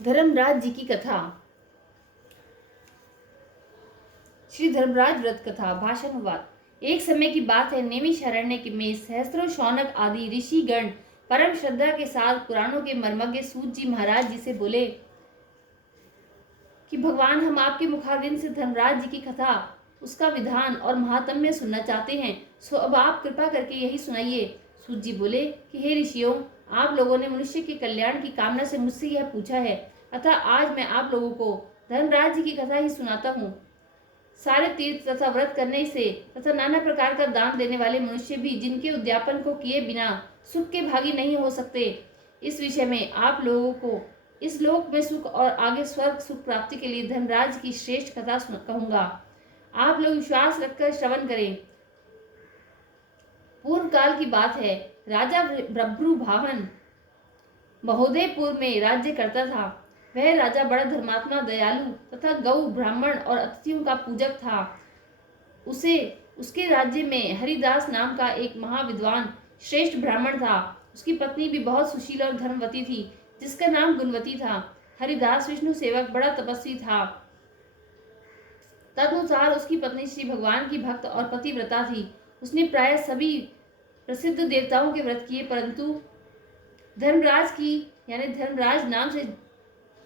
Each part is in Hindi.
धर्मराज जी की कथा। श्री धर्मराज व्रत कथा। भाषानुवाद। एक समय की बात है, नैमिषारण्य में सहस्त्रों शौनक आदि ऋषिगण परम श्रद्धा के साथ पुराणों के मर्मज्ञ सूत जी महाराज जी से बोले कि भगवान, हम आपके मुखारविंद से धर्मराज जी की कथा, उसका विधान और महात्म्य सुनना चाहते हैं, सो अब आप कृपा करके यही सुनाइए। सूत जी बोले कि हे ऋषियों, आप लोगों ने मनुष्य के कल्याण की कामना से मुझसे यह पूछा है, अतः आज मैं आप लोगों को धर्मराज जी की कथा ही सुनाता हूँ। सारे तीर्थ तथा व्रत करने से तथा नाना प्रकार का दान देने वाले मनुष्य भी जिनके उद्यापन को किए बिना सुख के भागी नहीं हो सकते, इस विषय में आप लोगों को इस लोक में सुख और आगे स्वर्ग सुख प्राप्ति के लिए धर्मराज की श्रेष्ठ कथा कहूंगा। आप लोग विश्वास रखकर श्रवण करें। पूर्व काल की बात है, राजा बभ्रुवाहन महोदयपुर में राज्य करता था। वह राजा बड़ा धर्मात्मा, दयालु तथा गौ, ब्राह्मण और अतिथियों का पूजक था। उसके राज्य में हरिदास नाम का एक महाविद्वान श्रेष्ठ ब्राह्मण था। उसकी पत्नी भी बहुत सुशील और धर्मवती थी, जिसका नाम गुणवती था। हरिदास विष्णु सेवक बड़ा तपस्वी था। तदनुसार उसकी पत्नी श्री भगवान की भक्त और पतिव्रता थी। उसने प्राय सभी प्रसिद्ध देवताओं के व्रत किए, परंतु धर्मराज की यानी धर्मराज नाम से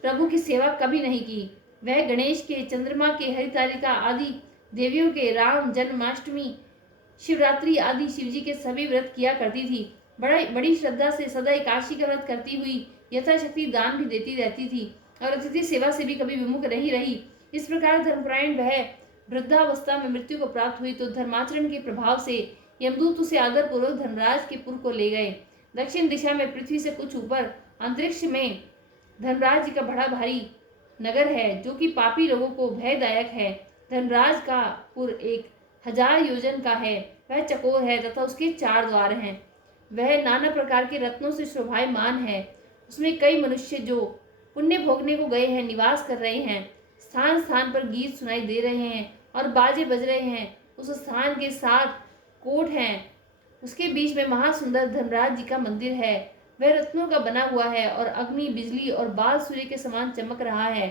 प्रभु की सेवा कभी नहीं की। वह गणेश के, चंद्रमा के, हरितालिका आदि देवियों के, राम जन्माष्टमी, शिवरात्रि आदि शिवजी के सभी व्रत किया करती थी। बड़ी श्रद्धा से सदा एकादशी का व्रत करती हुई यथाशक्ति दान भी देती रहती थी और अतिथि सेवा से भी कभी विमुख नहीं रही। इस प्रकार धर्मपरायण वह वृद्धावस्था में मृत्यु को प्राप्त हुई तो धर्माचरण के प्रभाव से यमदूत उसे आदरपूर्वक धर्मराज के पुर को ले गए। दक्षिण दिशा में पृथ्वी से कुछ ऊपर अंतरिक्ष में धर्मराज जी का बड़ा भारी नगर है, जो कि पापी लोगों को भयदायक है। धर्मराज का पुर 1000 योजन का है। वह चकोर है तथा उसके 4 द्वार हैं। वह नाना प्रकार के रत्नों से शोभायमान है। उसमें कई मनुष्य जो पुण्य भोगने को गए हैं निवास कर रहे हैं। स्थान स्थान पर गीत सुनाई दे रहे हैं और बाजे बज रहे हैं। उस स्थान के 7 कोट हैं। उसके बीच में महासुंदर धर्मराज जी का मंदिर है। वह रत्नों का बना हुआ है और अग्नि, बिजली और बाल सूर्य के समान चमक रहा है।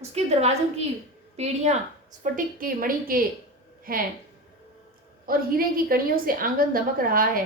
उसके दरवाजों की पीढ़ियां स्फटिक के मणि के हैं और हीरे की कड़ियों से आंगन दमक रहा है।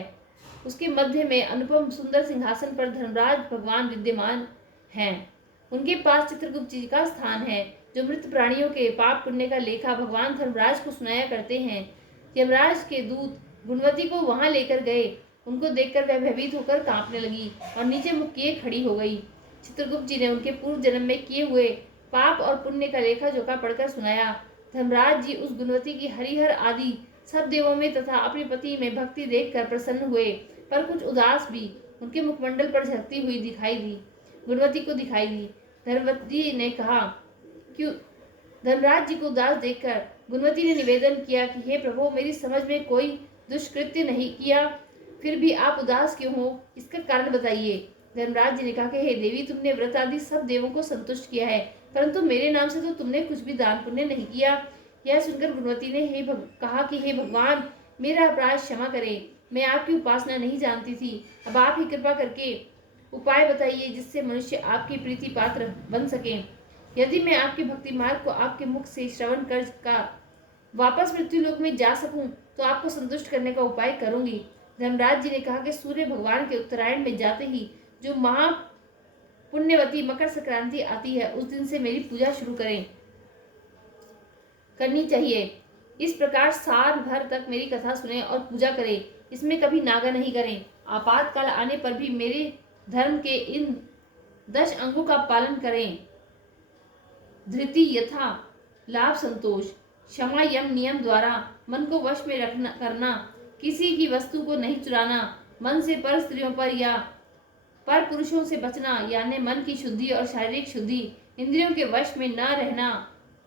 उसके मध्य में अनुपम सुंदर सिंहासन पर धर्मराज भगवान विद्यमान हैं। उनके पास चित्रगुप्त जी का स्थान है, जो मृत प्राणियों के पाप पुण्य का लेखा भगवान धर्मराज को सुनाया करते हैं। यमराज के दूत गुणवती को वहां लेकर गए। उनको देखकर वह भयभीत होकर कांपने लगी और नीचे मुख किए खड़ी हो गई। चित्रगुप्त जी ने उनके पूर्व जन्म में किए हुए पाप और पुण्य का लेखा जोखा पढ़कर सुनाया। धर्मराज जी उस गुणवती की हरिहर आदि सब देवों में तथा अपने पति में भक्ति देखकर प्रसन्न हुए, पर कुछ उदास भी उनके मुखमंडल पर झलकती हुई गुणवती को दिखाई दी। धर्मवती ने कहा, क्यों? धर्मराज जी को उदास देखकर गुणवती ने निवेदन किया कि हे प्रभु, मेरी समझ में कोई दुष्कृत्य नहीं किया, फिर भी आप उदास क्यों हो? इसका कारण बताइए। धर्मराज जी ने कहा कि हे देवी, तुमने व्रत आदि सब देवों को संतुष्ट किया है, परंतु मेरे नाम से तो तुमने कुछ भी दान पुण्य नहीं किया। यह सुनकर गुणवती ने कहा कि हे भगवान, मेरा अपराध क्षमा करें। मैं आपकी उपासना नहीं जानती थी। अब आप ही कृपा करके उपाय बताइए जिससे मनुष्य आपकी प्रीति पात्र बन सके। यदि मैं आपके भक्ति मार्ग को आपके मुख से श्रवण कर वापस मृत्यु लोक में जा सकूं तो आपको संतुष्ट करने का उपाय करूंगी। धर्मराज जी ने कहा कि सूर्य भगवान के उत्तरायण में जाते ही जो महा पुण्यवती मकर संक्रांति आती है, उस दिन से मेरी पूजा शुरू करनी चाहिए। इस प्रकार साल भर तक मेरी कथा सुने और पूजा करें। इसमें कभी नागा नहीं करें। आपातकाल आने पर भी मेरे धर्म के इन 10 अंगों का पालन करें। धृति, यथा लाभ, संतोष, क्षमा, यम नियम द्वारा मन को वश में करना, किसी की वस्तु को नहीं चुराना, मन से पर स्त्रियों पर या पर पुरुषों से बचना, यानी मन की शुद्धि और शारीरिक शुद्धि, इंद्रियों के वश में न रहना,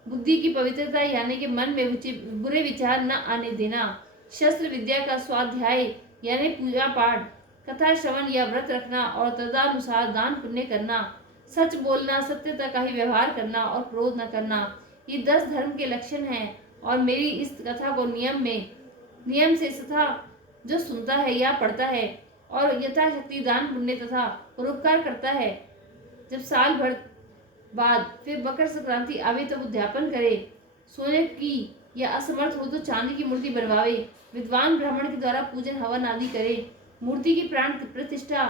बुद्धि की पवित्रता यानी कि मन में बुरे विचार न आने देना, शस्त्र विद्या का स्वाध्याय यानी पूजा पाठ, कथा श्रवण या व्रत रखना और तदनुसार दान पुण्य करना, सच बोलना, सत्यता का ही व्यवहार करना और क्रोध न करना, ये 10 धर्म के लक्षण हैं। और मेरी इस कथा को नियम से तथा जो सुनता है या पढ़ता है और यथाशक्ति दान पुण्य तथा परोपकार करता है, जब साल भर बाद फिर मकर संक्रांति आवे तब उद्यापन करे। सोने की या असमर्थ हो तो चांदी की मूर्ति बनवावे। विद्वान ब्राह्मण के द्वारा पूजन हवन आदि करे। मूर्ति की प्राण प्रतिष्ठा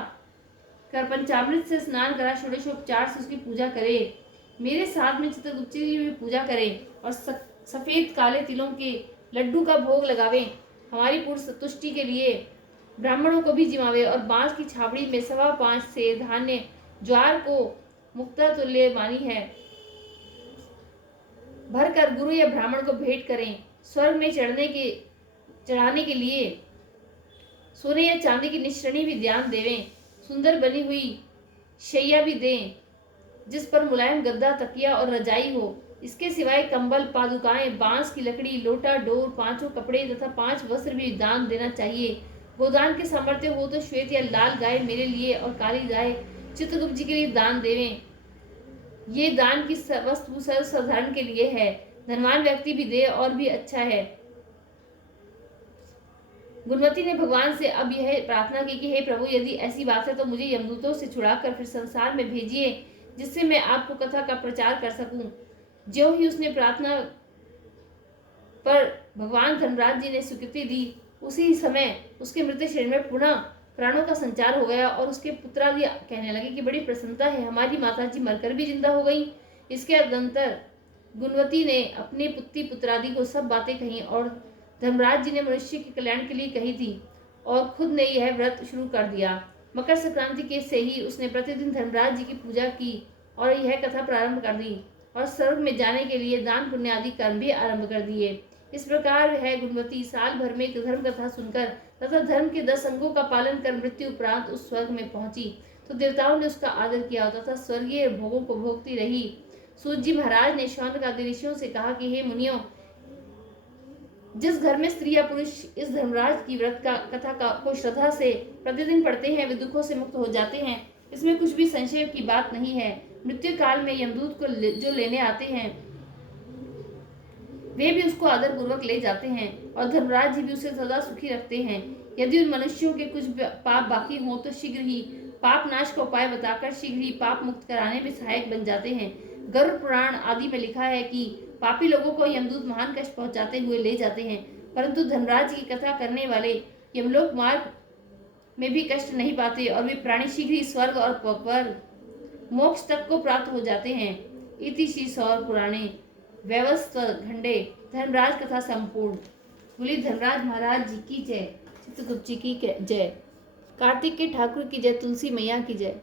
कर पंचामृत से स्नान करा षोडशोपचार से उसकी पूजा करे। मेरे साथ में चित्रगुप्त की भी पूजा करे और सफेद काले तिलों के लड्डू का भोग लगावे। हमारी पूर्ण संतुष्टि के लिए ब्राह्मणों को भी जिमावे और बांस की छावड़ी में 5.25 से धान्य ज्वार को मुक्ता तुल्य मानी है भर कर गुरु या ब्राह्मण को भेंट करें। स्वर्ग में चढ़ाने के लिए सोने या चांदी की निश्रणी भी ध्यान देवें। सुंदर बनी हुई शैया भी दें जिस पर मुलायम गद्दा तकिया और रजाई हो। इसके सिवाय कंबल पादुकाएं बांस की लकड़ी लोटा डोर 5 कपड़े तथा 5 वस्त्र भी दान देना चाहिए। गोदान के सामर्थ्य हो तो श्वेत या लाल गाय मेरे लिए और काली गाय चित्रगुप्त जी के लिए दान देवें। ये दान की वस्तु सर्वसाधारण के लिए है। धनवान व्यक्ति भी दे और भी अच्छा है। गुणवती ने भगवान से अब यह प्रार्थना की कि हे प्रभु, यदि ऐसी बात है तो मुझे यमदूतों से छुड़ाकर फिर संसार में भेजिए जिससे मैं आपको कथा का प्रचार कर सकूं। ज्यों ही उसने प्रार्थना पर भगवान धर्मराज जी ने स्वीकृति दी, उसी समय उसके मृत शरीर में पुनः प्राणों का संचार हो गया और उसके पुत्रादि कहने लगे कि बड़ी प्रसन्नता है, हमारी माताजी मरकर भी जिंदा हो गई। इसके अनंतर गुणवती ने अपने पुत्रादि को सब बातें कही और धर्मराज जी ने मनुष्य के कल्याण के लिए कही थी और खुद ने यह व्रत शुरू कर दिया। मकर संक्रांति के से ही उसने प्रतिदिन धर्मराज जी की पूजा की और यह कथा प्रारंभ कर दी और स्वर्ग में जाने के लिए दान पुण्य आदि कर्म भी आरंभ कर दिए। इस प्रकार है गुणवती साल भर में एक धर्म कथा सुनकर तथा धर्म के 10 अंगों का पालन कर मृत्यु उपरांत उस स्वर्ग में पहुंची तो देवताओं ने उसका आदर किया तथा स्वर्गीय भोगों को भोगती रही। सूत जी महाराज ने शौनक आदि ऋषियों से कहा कि हे मुनियों, जिस घर में स्त्री या पुरुष इस धर्मराज की व्रत का कथा को श्रद्धा से प्रतिदिन पढ़ते हैं वे दुखों से मुक्त हो जाते हैं। इसमें कुछ भी संशय की बात नहीं है। मृत्यु काल में यमदूत को जो लेने आते हैं वे भी उसको आदर पूर्वक ले जाते हैं और धर्मराज जी भी उसे सदा सुखी रखते हैं। यदि उन मनुष्यों के कुछ पाप बाकी हों तो शीघ्र ही पाप नाश का उपाय बताकर शीघ्र ही पाप मुक्त कराने में सहायक बन जाते हैं। गरुड़ पुराण आदि में लिखा है कि पापी लोगों को यमदूत महान कष्ट पहुंचाते हुए ले जाते हैं, परंतु धर्मराज की कथा करने वाले यमलोक मार्ग में भी कष्ट नहीं पाते और वे प्राणी शीघ्र ही स्वर्ग और मोक्ष तक को प्राप्त हो जाते हैं। इति श्री सौर पुराणे व्यवस्थे धर्मराज कथा संपूर्ण। बोली धर्मराज महाराज जी की जय, चित्रगुप्त जी की जय, कार्तिक के ठाकुर की जय, तुलसी मैया की जय।